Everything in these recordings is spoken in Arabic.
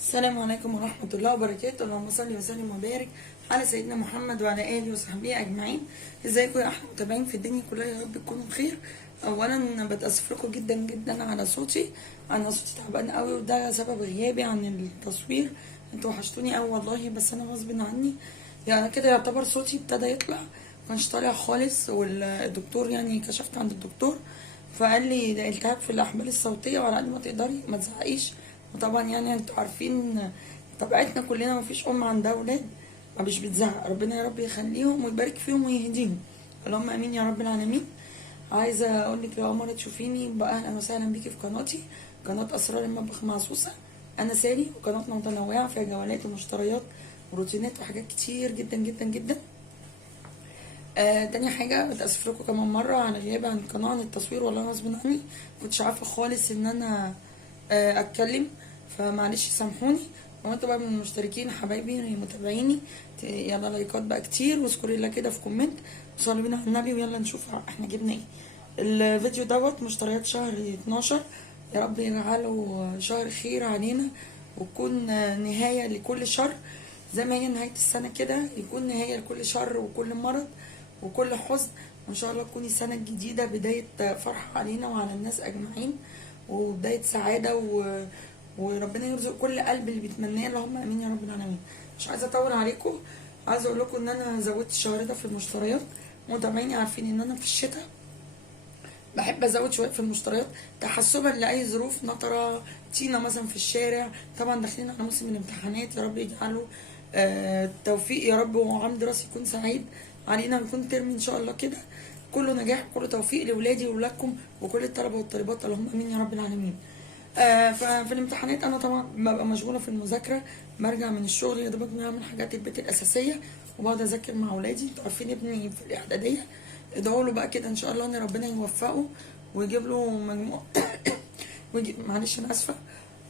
السلام عليكم ورحمة الله وبركاته. اللهم صل وسلم وبارك على سيدنا محمد وعلى آله وصحبه أجمعين. ازيكم يا أحلى متابعين في الدنيا كلها، يا رب تكونوا بخير. أولا بتأسف لكم جدا جدا على صوتي، أنا صوتي تعبان قوي وده سبب غيابي عن التصوير. انتوا وحشتوني قوي والله، بس أنا غصب عني يعني كده يعتبر صوتي ابتدى يطلع، مكانش طالع خالص. والدكتور يعني كشفت عند الدكتور فقال لي ده التهاب في الأحبال الصوتية، وعلى قد ما تقدري ما تزعقيش. وطبعا يعني انتوا عارفين طبيعتنا كلنا، مفيش ام عندها اولاد ما مش بتزعق. ربنا يا رب يخليهم ويبارك فيهم ويهديهم، اللهم امين يا رب العالمين. عايزه اقول لك لو اول مره تشوفيني بقى اهلا وسهلا بيكي في قناتي، قناه اسرار المطبخ مع سوسه. انا سالي، وقناتنا متنوعه فيها جولات ومشتريات وروتينات وحاجات كتير جدا جدا جدا. تاني حاجة بتأسف لكم كمان مرة على غيابي عن القناة عن التصوير، والله غصب عني مكنتش عارفة خالص ان انا اتكلم، فمعلش سامحوني. وانتوا بقى من المشتركين حبايبي متابعيني، يلا لايكات بقى كتير واذكروا الله كده في كومنت وصلوا بينا على النبي، ويلا نشوف احنا جبنا ايه. الفيديو دوت مشتريات شهر 12، يا رب يجعله شهر خير علينا ويكون نهاية لكل شر. زي ما هي نهاية السنة كده يكون نهاية لكل شر وكل مرض وكل حزن، وان شاء الله تكون السنة الجديدة بداية فرحة علينا وعلى الناس اجمعين، وبداية سعادة وربنا يرزق كل قلب اللي بيتمناه، اللهم امين يا رب العالمين. مش عايزة اطول عليكم، عايزة اقول لكم ان انا زودت الشهر ده في المشتريات. متابعيني عارفين ان انا في الشتاء بحب ازود شويه في المشتريات تحسبا لاي ظروف نطره تينا مثلا في الشارع. طبعا داخلين على موسم الامتحانات، يا رب يجعله توفيق يا رب، وعام دراسي يكون سعيد علينا، ويكون ترم ان شاء الله كده كله نجاح وكله توفيق لاولادي واولادكم وكل الطلبه والطالبات، اللهم امين يا رب العالمين. ففي الامتحانات انا طبعا ببقى مشغوله في المذاكره، برجع من الشغل يا دوبك بعمل حاجات البيت الاساسيه وبقعد اذاكر مع اولادي. انتوا عارفين ابني في الاعداديه، ادعوا له بقى كده ان شاء الله ان ربنا يوفقه ويجيب له مجموع معلش انا اسفه،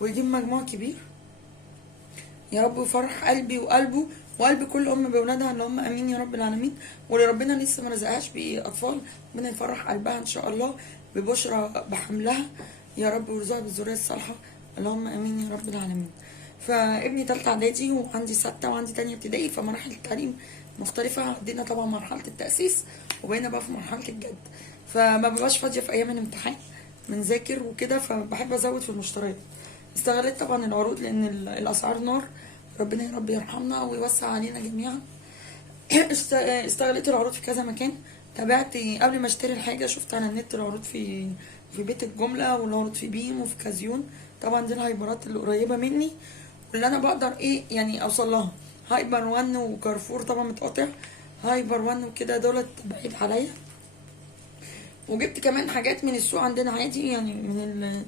ويجيب مجموع كبير يا رب، ويفرح قلبي وقلبه وقلب كل ام باولادها، اللهم امين يا رب العالمين. واللي ربنا لسه ما رزقهاش باطفال ربنا يفرح قلبها ان شاء الله ببشرى بحملها يا رب، ويرزقها بالذريه الصالحه، اللهم امين يا رب العالمين. فابني تالتة اعدادي وعندي ستة وعندي تانية ابتدائي، فمراحل التعليم مختلفة. عدينا طبعا مرحلة التأسيس وبقينا بقى في مرحلة الجد، فما ببقاش فاضية في أيام الامتحان بنذاكر وكده، فبحب أزود في المشتريات. استغلت طبعا العروض لأن الأسعار نار، ربنا يا رب يرحمنا ويوسع علينا جميعا. استغلت العروض في كذا مكان. تابعت قبل ما اشتري الحاجة، شفت على النت العروض في بيت الجملة، والعروض في بيم وفي كازيون. طبعا دي الهايبرات اللي قريبة مني واللي انا بقدر ايه يعني اوصل لها. هايبر وان وكارفور طبعا متقاطع، هايبر وان وكده دولت بعيد عليا. وجبت كمان حاجات من السوق عندنا عادي، يعني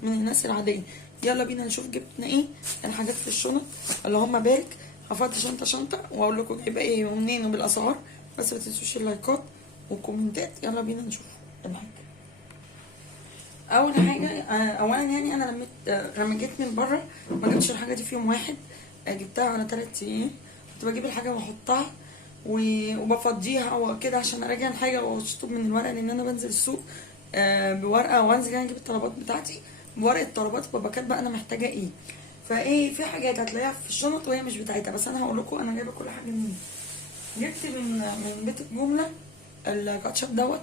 من الناس العاديه. يلا بينا نشوف جبتنا ايه. كان حاجات في الشنط، اللهم بارك. هفضي شنطه شنطه واقول لكم جايبه ايه ومنين وبالاسعار، بس ما تنسوش اللايكات والكومنتات. يلا بينا نشوف الحاجه. اول حاجه اولا يعني انا لما جيت من بره ما جبتش الحاجه دي في يوم واحد، جبتها على 3 ايام. كنت بجيب الحاجه واحطها وبفضيها وكده عشان اراجع الحاجه واشطب من الورق، لان انا بنزل السوق بورقه، وانزل يعني اجيب الطلبات بتاعتي بورقه الطلبات، وببقى كاتبه انا محتاجه ايه. فايه في حاجات هتلاقيها في الشنط وهي مش بتاعتها، بس انا هقول لكم انا جايبه كل حاجه منين. جبت من بيت الجمله الكاتشب دوت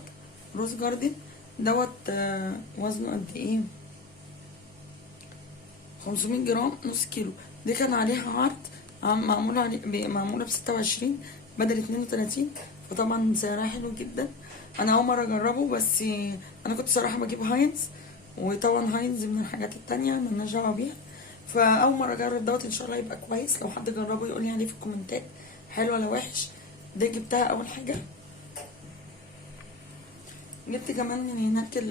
روز جاردن دوت، وزنه قد ايه؟ 500 جرام، نص كيلو. دي كان عليها عرض، معمولة ب26 بدل 32، فطبعا سعرها حلو جدا. انا اول مرة اجربه، بس انا كنت صراحة بجيب هاينز، وطبعا هاينز من الحاجات التانية ملناش دعوة بيها. فاول مرة اجرب دوت، ان شاء الله يبقى كويس. لو حد جربه يقولي عليه في الكومنتات حلو ولا وحش. دي جبتها اول حاجة. جبت كمان من هناك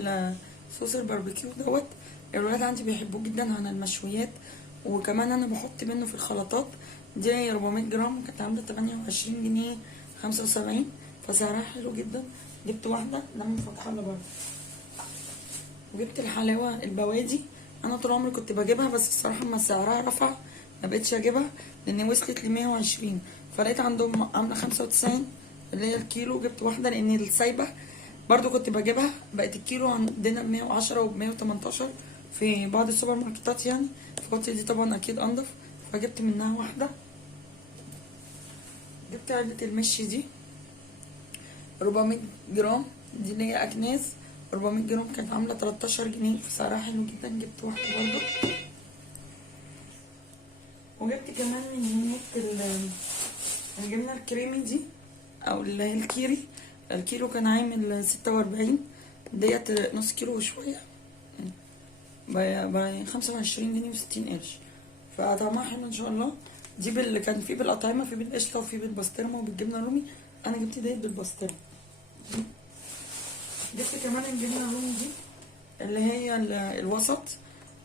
صوص الباربيكيو دوت، الولاد عندي بيحبوه جدا عن المشويات، وكمان انا بحط منه في الخلطات. دي 400 جرام كانت عامله 28 جنيه 75، فسعرها حلو جدا. جبت واحده لما فتحها لبره. وجبت الحلاوه البوادي، انا طول عمري كنت بجيبها، بس الصراحه اما سعرها رفع ما بقتش اجيبها لان وصلت ل 120، فلقيت عندهم عامله 95 اللي هي الكيلو. جبت واحده لان السايبه برضو كنت بجيبها، بقت الكيلو عندنا ب 110 وب 118، في بعض السوبر ماركتات يعني. فقلت دي طبعا اكيد انضف، فجبت منها واحده. جبت علبه المشي دي 400 جرام، دي اللي هي اكناز. 400 جرام كانت عامله 13 جنيه، فسعرها حلو جدا. جبت واحده برضو. وجبت كمان من هناك الجبنه الكريمي دي او اللي هي الكيري. الكيلو كان عامل 46، ديت نص كيلو وشويه، ب 25 جنيه و60 قرش. فطعمها حلو ان شاء الله. دي كان في بالقطعمه، في بالقشطه وفي بالبسطرمه وبالجبنه الرومي. انا جبت ديت بالبسطرمه. جبت كمان الجبنه الرومي دي اللي هي الوسط،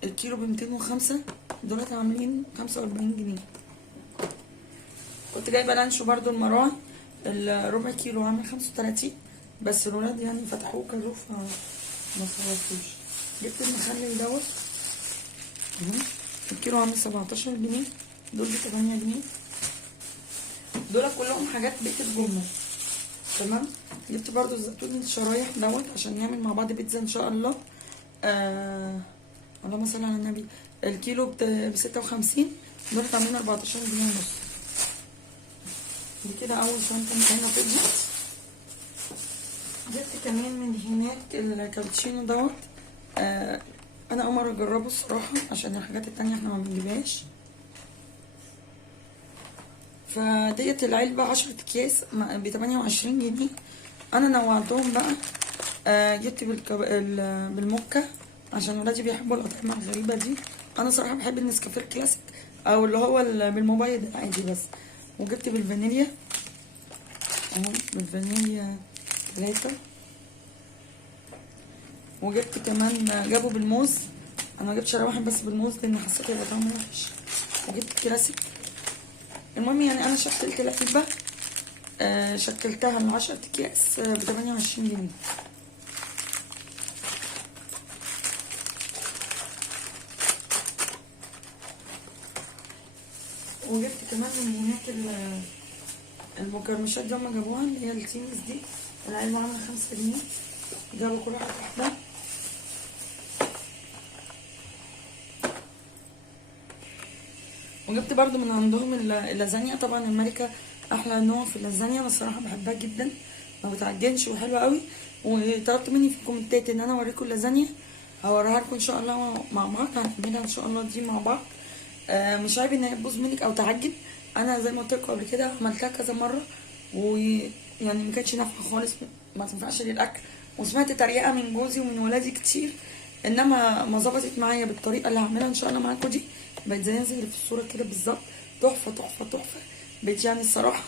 الكيلو ب 205، دولت عاملين 45 جنيه. كنت جايبه لانشو برضو المراعي، الربع كيلو عامل 35، بس الولاد يعني فتحوه كلوه فما صرفتوش. جبت المخلل دوت الكيلو عامل 17 جنيه، دول ب 8 جنيه. دول كلهم حاجات بيت الجمله. تمام. جبت برضو الزيتون الشرايح دوت عشان نعمل مع بعض بيتزا ان شاء الله. اللهم صل على النبي. الكيلو ب 56، دول عاملين 14 جنيه ونص. دي كده اول شنطه هنا فضلت. جبت كمان من هناك الكابتشينو دوت. انا اول مره اجربه الصراحه، عشان الحاجات التانية احنا ما بنجيبهاش. فديت العلبه 10 اكياس ب 28 جنيه. انا نوعتهم بقى. جبت بالموكا عشان ولادي بيحبوا الاطعمه الغريبه دي. انا صراحه بحب النسكافيه الكلاسيك او اللي هو بالموبايل عادي بس. وجبت بالفانيليا اهو، بالفانيليا 3. وجبت كمان جابوا بالموز. انا ما جبتش انا واحد بس بالموز لان حسيت هيبقى طعمه وحش. وجبت كلاسيك. المهم يعني انا شكلت العلبه، شكلتها من 10 اكياس ب 28 جنيه. وجبت كمان من هناك المكرمشات دي هما جابوها اللي هي التيمز دي، العلبة عاملة 5 جنيه. جابوا كل واحدة. وجبت برضو من عندهم اللازانيا. طبعا الملكة احلى نوع في اللازانيا، انا الصراحة بحبها جدا، ما بتعجنش وحلوة قوي. وطلبت مني في الكومنتات ان انا اوريكم اللازانيا، هوريها لكم ان شاء الله مع بعض. هنعملها ان شاء الله دي مع بعض. مش عيب ان هي تبوظ منك او تعجن. انا زي ما قلت لكم قبل كده عملتها كذا مره ويعني ما كانتش نافعه خالص، ما تنفعش للاكل. وسمعت تريقه من جوزي ومن ولادي كتير، انما ما ظبطت معايا بالطريقه اللي هعملها ان شاء الله معاكم دي. بقت زي اللي في الصوره كده بالظبط، تحفه تحفه تحفه. بقيت يعني الصراحه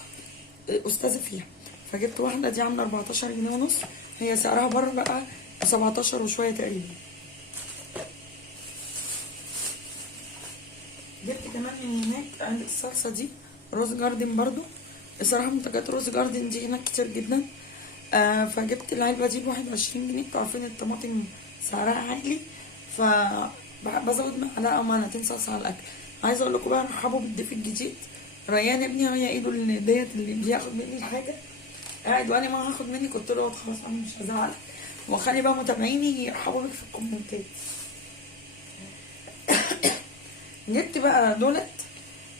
استاذه فيها. فجبت واحده دي عامله 14 جنيه ونص، هي سعرها بره بقى 17 وشويه تقريبا. جبت كمان من هناك علبة الصلصة دي روز جاردن برضو. الصراحة منتجات روز جاردن دي هناك كتير جدا. فجبت العلبة دي ب21 جنيه. انتوا عارفين الطماطم سعرها عالي، فبزود معلقة او معلقتين صلصة على الأكل. عايزة اقول لكم بقى رحبوا بالضيف الجديد ريان ابني، هي ايده اللي ديت اللي بياخد مني الحاجة. قاعد وانا ما هاخد مني، قلت له خلاص انا مش هزعلك، وخلي بقى متابعيني يرحبوا بك في الكومنتات. جبت بقى دولت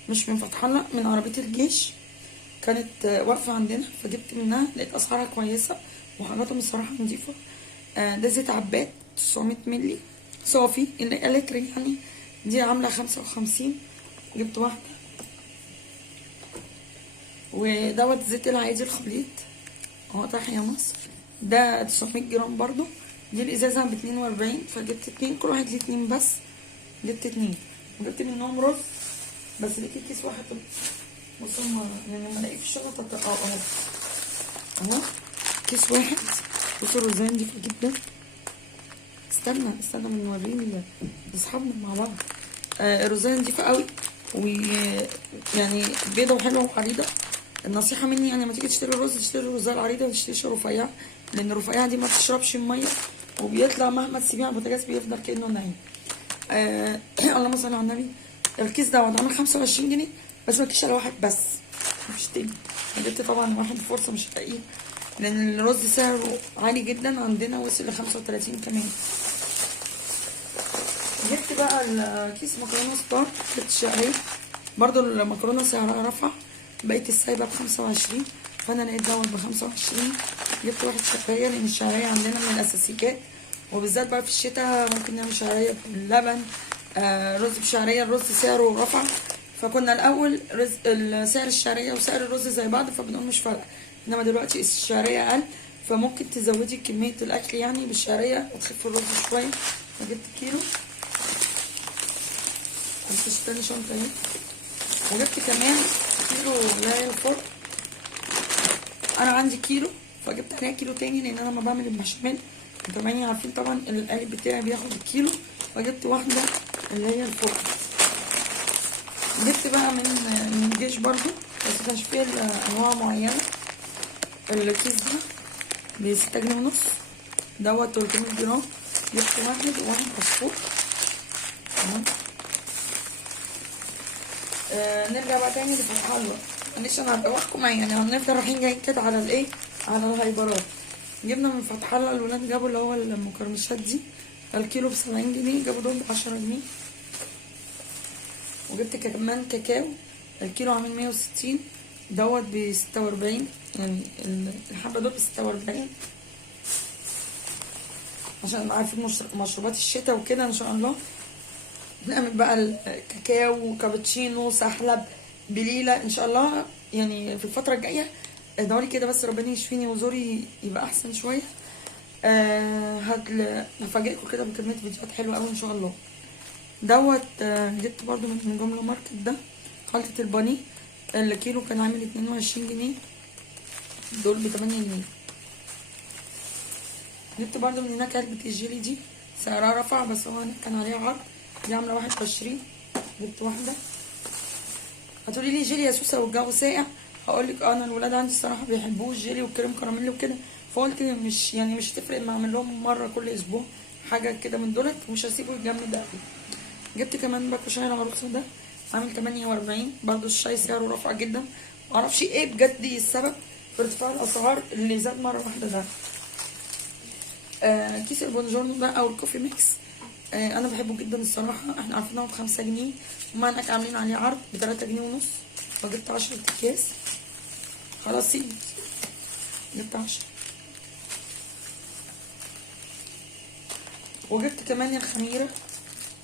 مش من فتح الله، من عربية الجيش، كانت واقفة عندنا فجبت منها. لقيت اسعارها كويسة وحاجاتهم الصراحة نضيفة. ده زيت عباد 900 مللي صافي اللتر يعني، دي عاملة 55. جبت واحدة. ودوت زيت العادي الخليط اهو، تحيا مصر، ده 900 جرام برضو. دي الازازة ب 42، فجبت 2، كل واحد ليه 2 بس. جبت 2 وجبت منهم رز، بس لقيت كيس واحد. بصوا يعني لما الاقيه في الشنطه اهو كيس واحد. بصوا الرزان دي جدا. استنى بنوريه لاصحابنا مع بعض. الرزان نضيفه قوي، ويعني بيضه وحلوه وعريضه. النصيحه مني يعني لما تيجي تشتري الرز، تشتري الرزايه العريضه، ما تشتريش الرفيعه، لان الرفيعه دي ما بتشربش الميه، وبيطلع مهما تسيبيه على البوتاجاز بيفضل كانه نايم. اللهم صل على النبي. الكيس دوت عامل 25 جنيه، بس ما تجيش على واحد بس، مش تاني. جبت طبعا واحد فرصه مش هلاقيه، لان الرز سعره عالي جدا عندنا، وصل ل 35 كمان. بقى الكيس مكرونه ستار جبت الشعريه، برضو المكرونه سعرها رفع، بقيت السايبه ب25، فانا لقيت دوت ب25. جبت واحد شعريه لان الشعريه عندنا من الاساسيات، وبالذات بقى في الشتاء ممكن نعمل شعريه باللبن، رز بشعريه. الرز سعره رفع، فكنا الاول سعر الشعريه وسعر الرز زي بعض فبنقول مش فارقه، انما دلوقتي الشعريه اقل، فممكن تزودي كميه الاكل يعني بالشعريه وتخف الرز شويه. فجبت كيلو، تاني شنطه اهي. وجبت كمان كيلو اللي هي الفرن، انا عندي كيلو فجبت عليها كيلو تاني، لان انا لما بعمل البشاميل انتوا عارفين طبعا القالب بتاعي بياخد الكيلو، فجبت واحده اللي هي الفرن. جبت بقى من الجيش برضو، بس كانش فيه انواع معينه. الكيس ده ب6 جنيه ونص، دوت 300 جرام. جبت واحد عصفور. تمام. نرجع بقى تاني لفتح حلوة، معلش انا هدوخكم معايا، يعني هنفضل رايحين جايين كده على الايه، على الهايبرات. جبنا من فتح الله، الولاد جابوا اللي هو المكرمشات دي، الكيلو ب70 جنيه، جابوا دول ب10 جنيه. وجبت كمان كاكاو، الكيلو عامل 160، دوت ب46، يعني الحبة دول ب46، عشان عارفين مشروبات الشتاء وكده ان شاء الله. نعمل بقى الكاكاو، كابتشينو، سحلب، بليله ان شاء الله، يعني في الفتره الجايه. ادعوا لي كده بس ربنا يشفيني وزوري يبقى احسن شويه. هفاجئكم كده بكميه فيديوهات حلوه قوي ان شاء الله. دوت جبت برضو من جمله ماركت ده خلطه البانيه، الكيلو كان عامل 22 جنيه، دول ب8 جنيه. جبت برضو من هناك علبه الجيلي دي، سعرها رفع بس هو هناك كان عليها عرض، دي عامله 21، جبت واحده. هتقولي لي جيلي يا سوسه والجو ساقع، هقول لك انا الولاد عندي الصراحه بيحبوه الجيلي والكريم كراميل وكده، فقلت مش هتفرق ما اعمل لهم مره كل اسبوع حاجه كده من دولت، ومش هسيبه يتجمد قوي. جبت كمان باكو شاي العروسه ده عامل 48، برضو الشاي سعره رفع جدا، معرفش ايه بجد السبب في ارتفاع الاسعار اللي زاد مره واحده ده. كيس البونجورنو ده او الكوفي ميكس، انا بحبه جدا الصراحه، احنا عارفينه ب5 جنيه، وما هناك عاملين عليه عرض ب3 جنيه ونص، فجبت 10 اكياس. خلاص سيبت، جبت 10. وجبت كمان الخميره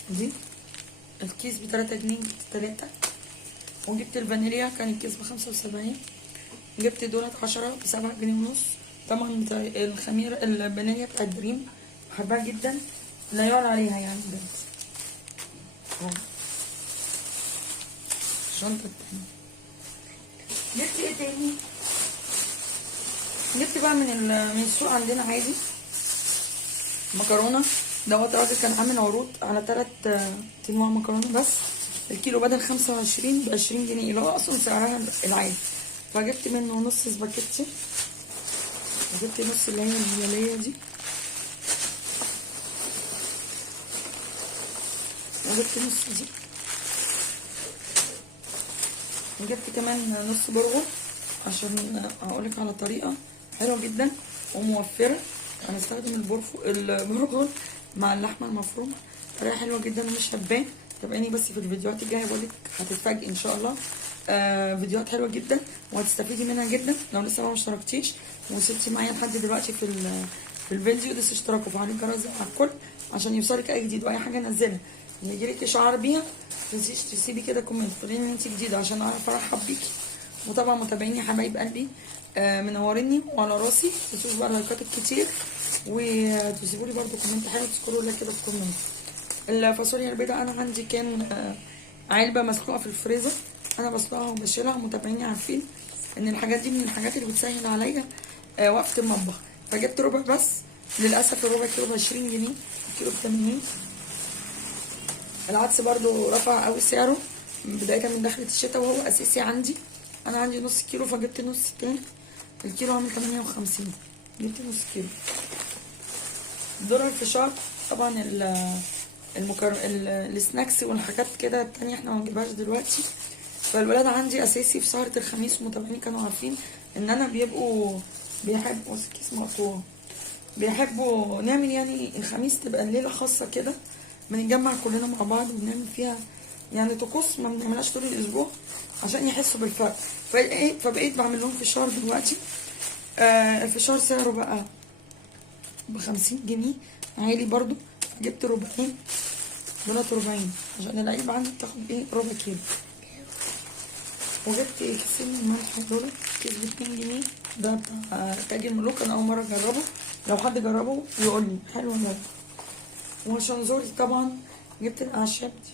دي، الكيس ب3 جنيه، جبت 3. وجبت الفانيليا، كان الكيس ب75، جبت دولت 10 ب7 جنيه ونص. طبعا الخميره الفانيليا بتاعت دريم بحبها جدا، لا يعلى عليها يعني بجد. الشنطة التانية جبت ايه تاني؟ جبت بقى من السوق عندنا عادي مكرونة، دوت راجل كان عامل عروض على 3 انواع مكرونة بس، الكيلو بدل 25 ب20 جنيه، اللي هو اصلا سعرها العادي. فجبت منه نص سباكيتي، وجبت نص اللي هي الهلالية دي، وجبت نص دي، وجبت كمان نص برغل عشان هقولك على طريقة حلوة جدا وموفرة. هنستخدم البرغل مع اللحمة المفرومة، طريقة حلوة جدا ومش هتبان، تابعيني بس في الفيديوهات الجاية، بقولك هتتفاجئي ان شاء الله. فيديوهات حلوة جدا وهتستفيدي منها جدا. لو لسه ما اشتركتيش ووصلتي معايا لحد دلوقتي في الفيديو، دوسي اشتراك وفعلي الجرس على الكل عشان يوصلك اي جديد واي حاجة انزلها يجيلك اشعار بيها. متنسيش تسيبي كده كومنت تقولي ان انت جديده عشان اعرف ارحب بيكي. وطبعا متابعيني حبايب قلبي منوريني وعلى راسي، متنسوش بقى اللايكات الكتير، وتسيبوا لي برده كومنت حلو، تذكروا لي كده في كومنت. الفاصوليا البيضاء انا عندي كان علبه مسلوقه في الفريزر، انا بسلقها وبشيلها، متابعيني عارفين ان الحاجات دي من الحاجات اللي بتسهل عليا وقفه المطبخ. فجبت ربع بس، للاسف الربع كيلو ب20 جنيه، الكيلو ب80. العدس برضو رفع قوي سعره بداية من دخلة الشتاء وهو اساسي عندي، انا عندي نص كيلو فجبت نص تاني، الكيلو عامل 58، جبت نص كيلو. ذرة الفشار طبعا السناكس والحاجات كده التانية احنا ما نجيبهاش دلوقتي، فالولاد عندي اساسي في سهرة الخميس، ومتابعيني كانوا عارفين ان انا بيحبوا كيس مقطوع، بيحبوا نعمل يعني الخميس تبقى الليلة خاصة كده بنتجمع كلنا مع بعض وبنعمل فيها يعني طقوس ما بنعملهاش طول الاسبوع عشان يحسوا بالفرق. فبقيت بعمل لهم فشار دلوقتي. الفشار سعره بقى ب50 جنيه، عالي برضو. جبت ربعين، دولت ربعين عشان العلبة عندي بتاخد ربع كيلو. وجبت كيسين الملح دول، كيس ب2 جنيه، ده بتاع تاج الملوك. انا اول مرة اجربه، لو حد جربه يقول لي حلو ولا لا. وعشان زوري طبعا جبت الاعشاب دي،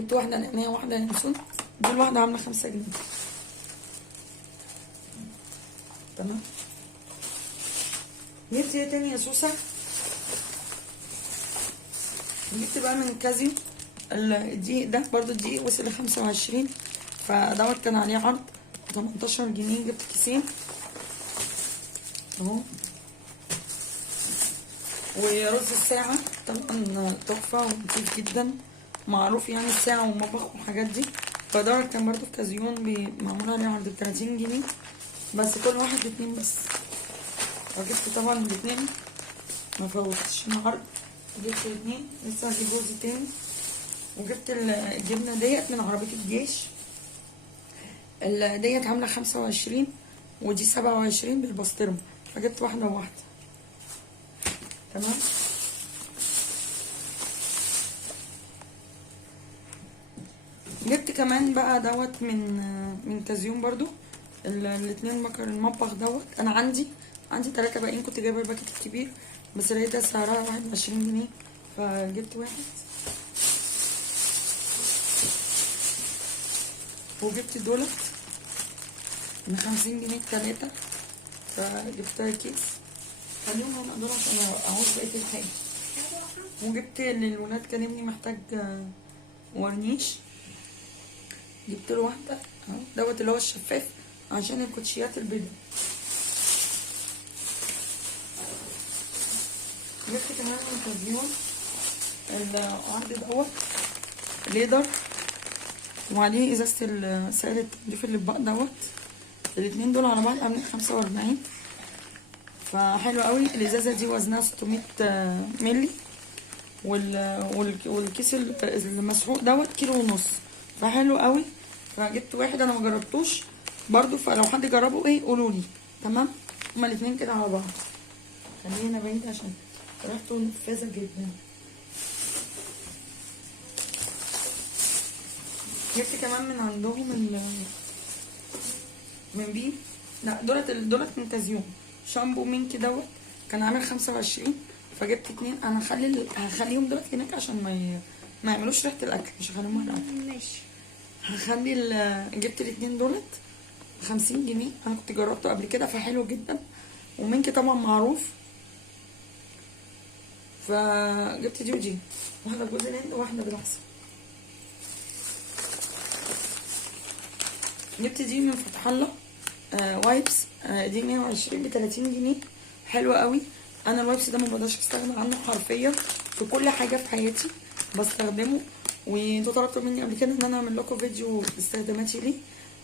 جبت واحدة نعناع وواحدة ينسون، دي الواحدة عاملة 5 جنيه. تمام. جبت ايه تاني يا سوسة؟ جبت بقى من كازيو الدقيق ده، برضو الدقيق وصل ل25، فدوت كان عليه عرض 18 جنيه. جبت كيسين اهو. ورز الساعة طبعا تحفة ولطيف جدا، معروف يعني الساعة والمطبخ والحاجات دي. فدوت كان برضو في كازيون معمول عليه عرض ب30 جنيه، بس كل واحد ب2 بس. وجبت طبعا ال2 ما فوتش العرض، جبت ال2 لسه هجيب جوزي تاني. وجبت الجبنة ديت من عربية الجيش، ديت عاملة 25 ودي 27 بالبسطرمة، فجبت واحدة وواحدة. تمام. جبت كمان بقى دوت من كازيون برضو الاتنين مكر المطبخ دوت. انا عندي 3 باقيين، كنت جايبه الباكيت الكبير بس لقيت ده سعرها 21 جنيه، فجبت واحد. وجبت دولت من 50 جنيه ال3، فجبت كيس. خليهم هنا دول عشان اعوز بقية الحاجة. وجبت للولاد كان ابني محتاج ورنيش، جبت له واحدة اهو، دوت اللي هو الشفاف عشان الكوتشيات البيضاء. جبت كمان من كازيون العرض دوت ليدر، وعليه ازازة سائل التنظيف الاطباق دوت. الاتنين دول على بعض عاملين 45، فحلو قوي. الازازة دي وزنها 600 ملي، والكيس المسحوق دوت 1.5 كيلو، فحلو قوي. فجبت واحد، انا ما جربتوش برضو، فلو حد جربه قولوا لي. تمام. هما الاتنين كده على بعض، خلينا بعيد عشان ريحته نفاذه جدا. جبت كمان من عندهم من بي، لا دولت من كازيون شامبو مينكي دوت، كان عامل 25، فجبت 2. انا هخليهم دولت هناك عشان ما يعملوش ريحه الاكل، مش هخليهم على الاكل. ماشي. جبت ال2 دولت 50 جنيه. انا كنت جربته قبل كده فحلو جدا، ومينكي طبعا معروف. فجبت دي ودي، واحده بجوز الهند وواحده بالعسل. جبت دي من فتح الله وايبس، دي 120 ب30 جنيه، حلوه قوي. انا الوايبس ده ما بقدرش استغنى عنه حرفيا، في كل حاجه في حياتي بستخدمه. وانتوا طلبتوا مني قبل كده ان انا اعمل لكم فيديو استخداماتي ليه،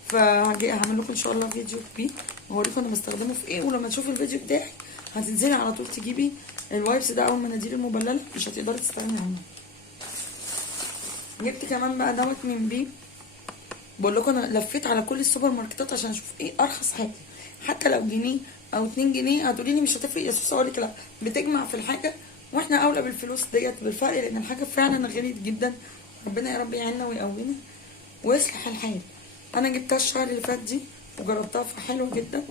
فهعمل لكم ان شاء الله فيديو كبير واوريكم انا بستخدمه في ايه. ولما تشوفوا الفيديو بتاعي هتنزلي على طول تجيبي الوايبس ده او المناديل المبلله، مش هتقدري تستغني عنه. جبت كمان بقى دوت من بي، بقول لكم انا لفيت على كل السوبر ماركتات عشان اشوف ايه ارخص حاجه، حتى لو جنيه او 2 جنيه. هتقولي لي مش هتفرق يا سوسه، اقول لك لا، بتجمع في الحاجه واحنا اولى بالفلوس ديت بالفرق، لان الحاجه فعلا غليت جدا. ربنا يا رب يعيننا ويقوينا ويصلح الحال. انا جبتها الشهر اللي فات دي وجربتها فحلوه جدا،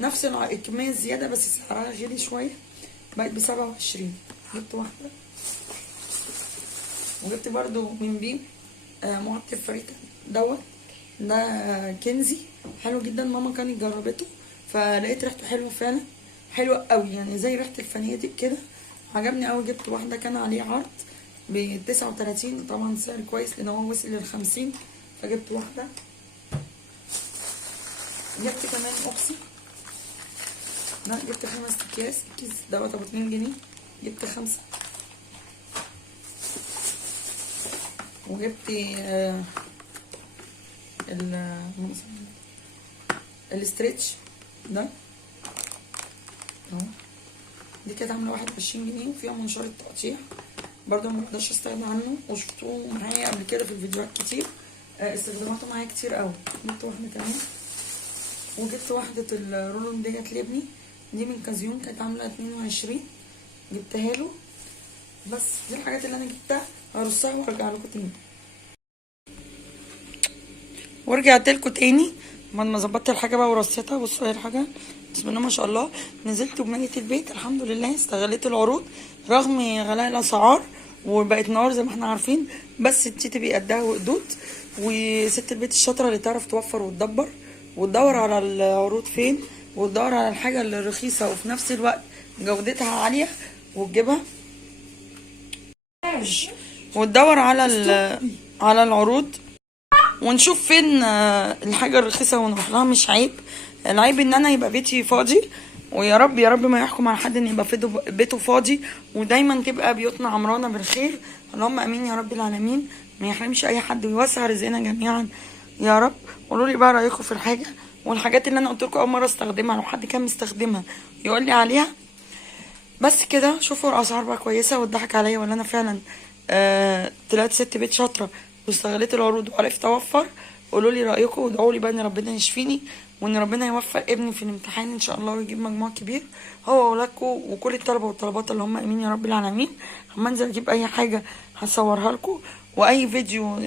نفس الكميه زياده بس سعرها غالي شويه، بقت ب27. جبت واحده. وجبت برضو من بي معطر فريكه دوت، ده كنزي، حلو جدا. ماما كانت جربته فلقيت ريحته حلوه فعلا، حلوه قوي يعني زي ريحه الفنادق كده، عجبني قوي. جبت واحده كان عليه عرض ب39، طبعا سعر كويس لان هو وصل ل50، فجبت واحده. جبت كمان اوكسي، لا جبت 5 اكياس، الكيس دوت ابو 2 جنيه، جبت 5. وجبت الاستريتش ده اهو، دي كانت عامله 21 جنيه وفيها منشار التقطيع، برضو ما بقدرش استغنى عنه، وشفتوه معايا قبل كده في الفيديوهات كتير. استخداماته معايا كتير قوي. جبت واحده كمان، وجبت واحده الرولون ديت لابني، دي من كازيون كانت عامله 22، جبتها له. بس دي الحاجات اللي انا جبتها، هرصها وارجع لكم تاني. ورجعت لكم تاني بعد ما ظبطت الحاجه بقى ورصيتها. بصوا اهي الحاجه بسم الله ما شاء الله. نزلت وبنيت البيت الحمد لله، استغليت العروض رغم غلاء الاسعار، وبقت نار زي ما احنا عارفين، بس انتي تبقي قدها وقدود. وست البيت الشاطره اللي تعرف توفر وتدبر وتدور على العروض فين، وتدور على الحاجه اللي رخيصه وفي نفس الوقت جودتها عاليه وتجيبها، وتدور على العروض، ونشوف فين الحاجة الرخيصة ونروح لها. مش عيب، العيب ان انا يبقى بيتي فاضي، ويا رب يا رب ما يحكم على حد ان يبقى بيته فاضي، ودايما تبقى بيوتنا عمرانة بالخير. اللهم امين يا رب العالمين، ما يحرمش اي حد ويوسع رزقنا جميعا يا رب. قولوا لي بقى رايكم في الحاجة، والحاجات اللي انا قلت لكم اول مرة استخدمها لو حد كان مستخدمها يقول لي عليها. بس كده شوفوا الاسعار بقى كويسة واتضحك عليا، ولا انا فعلا طلعت ست بيت شاطرة واستغليت العروض وعرفت اوفر. قولوا لي رايكم، وادعوا لي بقى ان ربنا يشفيني، وان ربنا يوفق ابني في الامتحان ان شاء الله ويجيب مجموع كبير، هو واولادكم وكل الطلبه والطلبات اللي هم امين يا رب العالمين. اما انزل اجيب اي حاجه هصورها لكم، واي فيديو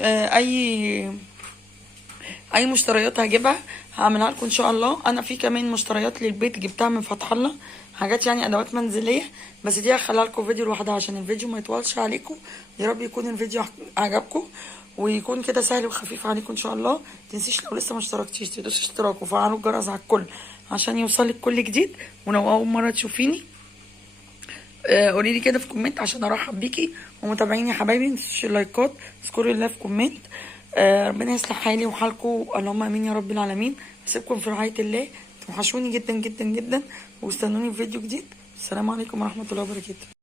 اي مشتريات هجيبها هعملها لكم ان شاء الله. انا في كمان مشتريات للبيت جبتها من فتح الله، حاجات يعني ادوات منزليه، بس دي هخليها لكم فيديو لوحدها عشان الفيديو ما يطولش عليكم. يا رب يكون الفيديو عجبكم ويكون كده سهل وخفيف عليكم ان شاء الله. متنسيش لو لسه ما اشتركتيش تدوسي اشتراك وفعلوا الجرس على الكل عشان يوصلك كل جديد. ولو اول مره تشوفيني قولي لي كده في كومنت عشان ارحب بيكي. ومتابعيني يا حبايبي متنسوش اللايكات، اذكروا الله في كومنت. ربنا يصلح حالي وحالكم، اللهم امين يا رب العالمين. اسيبكم في رعايه الله، توحشوني جدا جدا جدا، واستنوني في فيديو جديد. السلام عليكم ورحمه الله وبركاته.